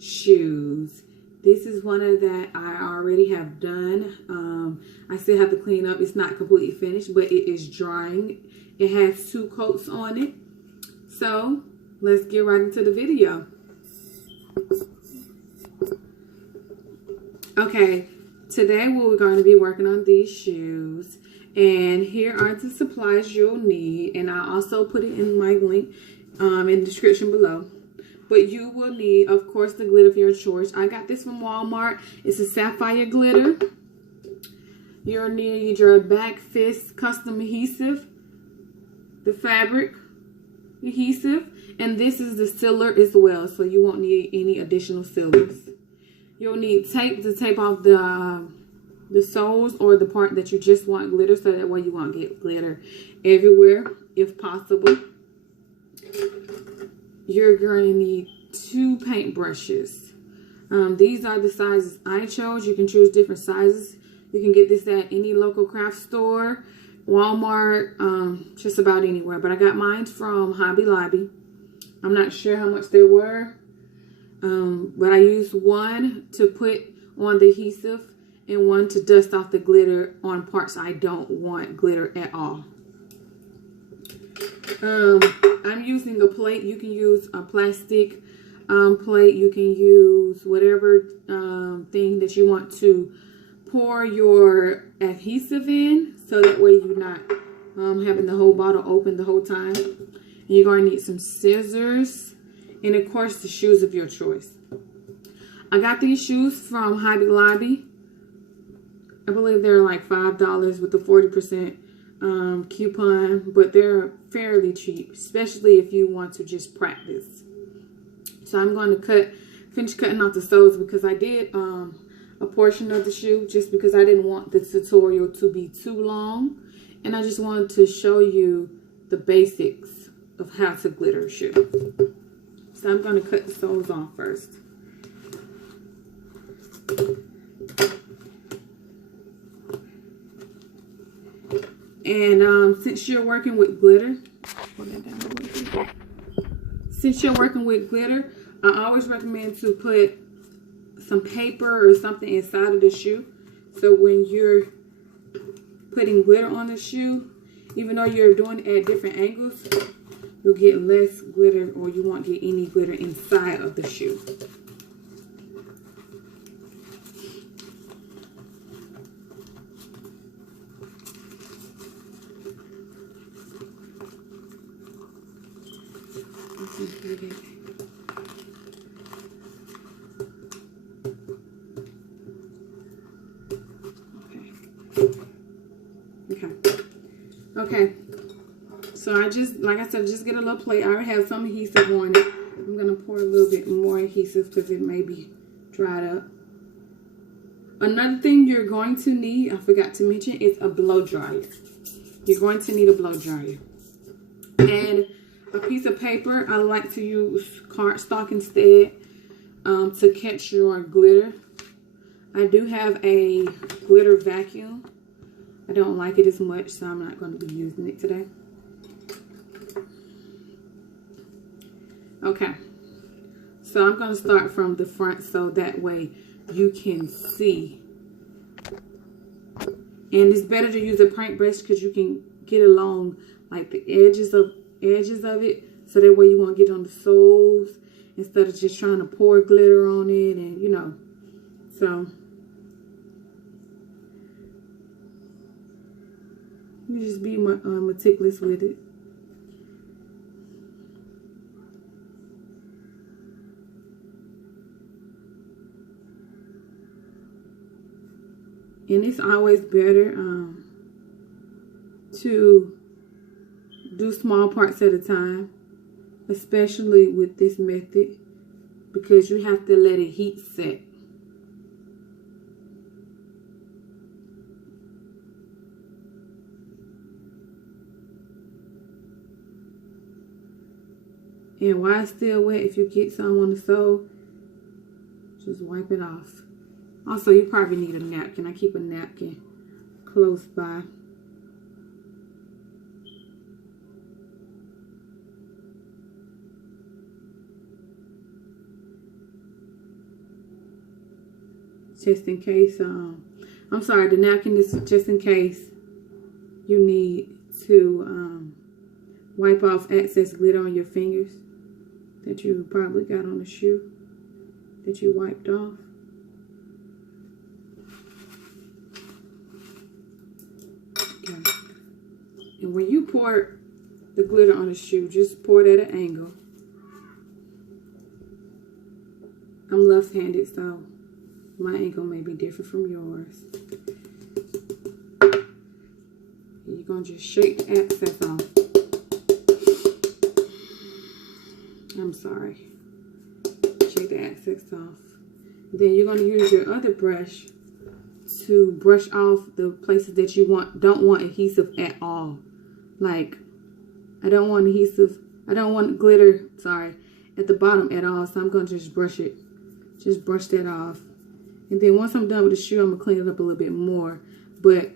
shoes. This is one of that I already have done. I still have to clean up. It's not completely finished, but it is drying. It has 2 coats on it. So let's get right into the video. Okay, today we're going to be working on these shoes. And here are the supplies you'll need. And I also put it in my link in the description below. But you will need, of course, the glitter of your choice. I got this from Walmart. It's a sapphire glitter. You'll need your Backfistcustom adhesive, the fabric adhesive, and this is the sealer as well, so you won't need any additional sealers. You'll need tape to tape off the soles or the part that you just want glitter, so that way you won't get glitter everywhere if possible. You're going to need 2 paint brushes. These are the sizes I chose. You can choose different sizes. You can get this at any local craft store, Walmart, just about anywhere. But I got mine from Hobby Lobby. I'm not sure how much they were, but I used one to put on the adhesive and one to dust off the glitter on parts I don't want glitter at all. I'm using a plate. You can use a plastic plate. You can use whatever thing that you want to pour your adhesive in, so that way you're not having the whole bottle open the whole time. And you're going to need some scissors and, of course, the shoes of your choice. I got these shoes from Hobby Lobby. I believe they're like $5 with the 40% coupon, but they're fairly cheap, especially if you want to just practice. So I'm going to finish cutting off the soles, because I did a portion of the shoe just because I didn't want the tutorial to be too long, and I just wanted to show you the basics of how to glitter a shoe. So I'm going to cut the soles off first. And since you're working with glitter, I always recommend to put some paper or something inside of the shoe, so when you're putting glitter on the shoe, even though you're doing it at different angles, you'll get less glitter, or you won't get any glitter inside of the shoe. Okay, so I just, like I said, just get a little plate. I already have some adhesive on it. I'm going to pour a little bit more adhesive because it may be dried up. Another thing you're going to need, I forgot to mention, is a blow dryer. You're going to need a blow dryer. And a piece of paper. I like to use cardstock instead to catch your glitter. I do have a glitter vacuum. I don't like it as much, so I'm not going to be using it today. Okay, so I'm going to start from the front so that way you can see. And it's better to use a paintbrush because you can get along like the edges of it, so that way you won't get on the soles instead of just trying to pour glitter on it, and you know. So you just be meticulous with it. And it's always better to do small parts at a time, especially with this method, because you have to let it heat set. And while it's still wet, if you get some on the sole, just wipe it off. Also, you probably need a napkin. I keep a napkin close by. just in case. I'm sorry, the napkin is just in case you need to wipe off excess glitter on your fingers that you probably got on the shoe that you wiped off. Okay. And when you pour the glitter on the shoe, just pour it at an angle. I'm left-handed, so my angle may be different from yours. You're going to just shake the excess off. I'm sorry. Shake the excess off. Then you're going to use your other brush to brush off the places that you don't want adhesive at all. Like, I don't want adhesive, I don't want glitter, sorry, at the bottom at all. So I'm going to just brush it. Just brush that off. And then once I'm done with the shoe, I'm going to clean it up a little bit more. But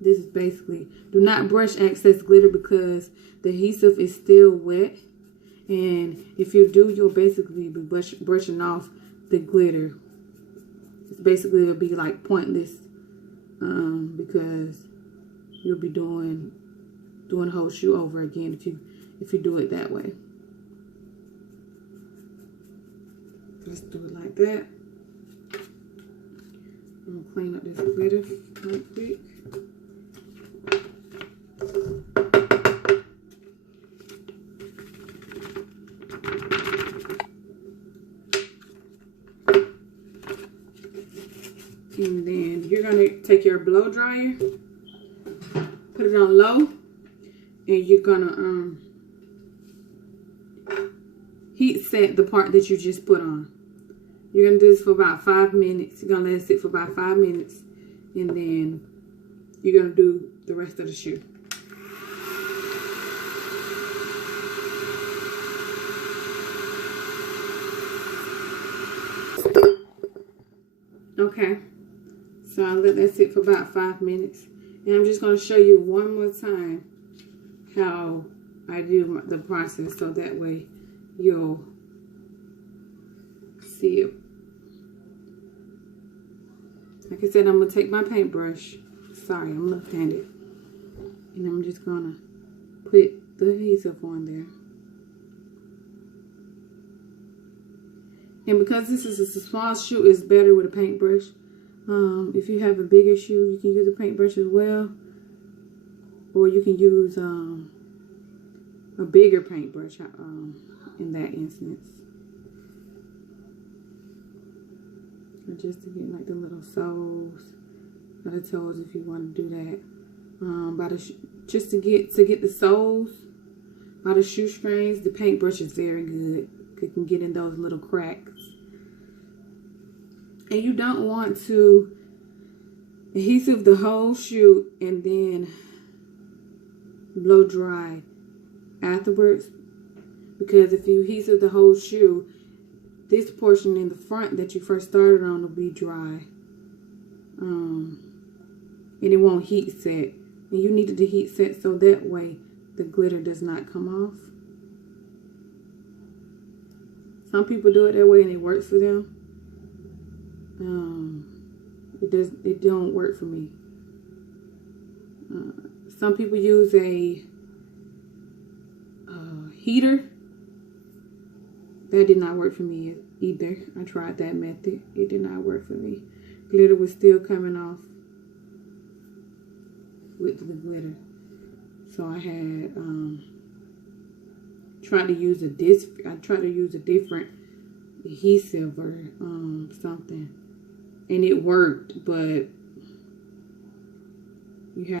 this is basically, do not brush excess glitter because the adhesive is still wet. And if you do, you'll basically be brushing off the glitter. It's basically, it'll be like pointless because you'll be doing the whole shoe over again if you do it that way. Just do it like that. I'm gonna clean up this glitter right quick. And then you're gonna take your blow dryer, put it on low, and you're gonna heat set the part that you just put on. You're gonna do this for about 5 minutes. You're gonna let it sit for about 5 minutes, and then you're gonna do the rest of the shoe. Okay, so I'll let that sit for about 5 minutes, and I'm just gonna show you one more time how I do the process, so that way you'll see it. Like I said, I'm gonna take my paintbrush. Sorry, I'm left-handed, and I'm just gonna put the adhesive on there. And because this is a small shoe, it's better with a paintbrush. If you have a bigger shoe, you can use a paintbrush as well, or you can use a bigger paintbrush in that instance. Just to get like the little soles by the toes, if you want to do that. Just to get the soles by the shoestrings, the paintbrush is very good. It can get in those little cracks. And you don't want to adhesive the whole shoe and then blow dry afterwards, because if you adhesive the whole shoe, this portion in the front that you first started on will be dry, and it won't heat set. And you need it to heat set so that way the glitter does not come off. Some people do it that way and it works for them. It don't work for me. Some people use a heater. That did not work for me either. I tried that method. It did not work for me. Glitter was still coming off with the glitter. So I had tried to use a different adhesive or something, and it worked, but you have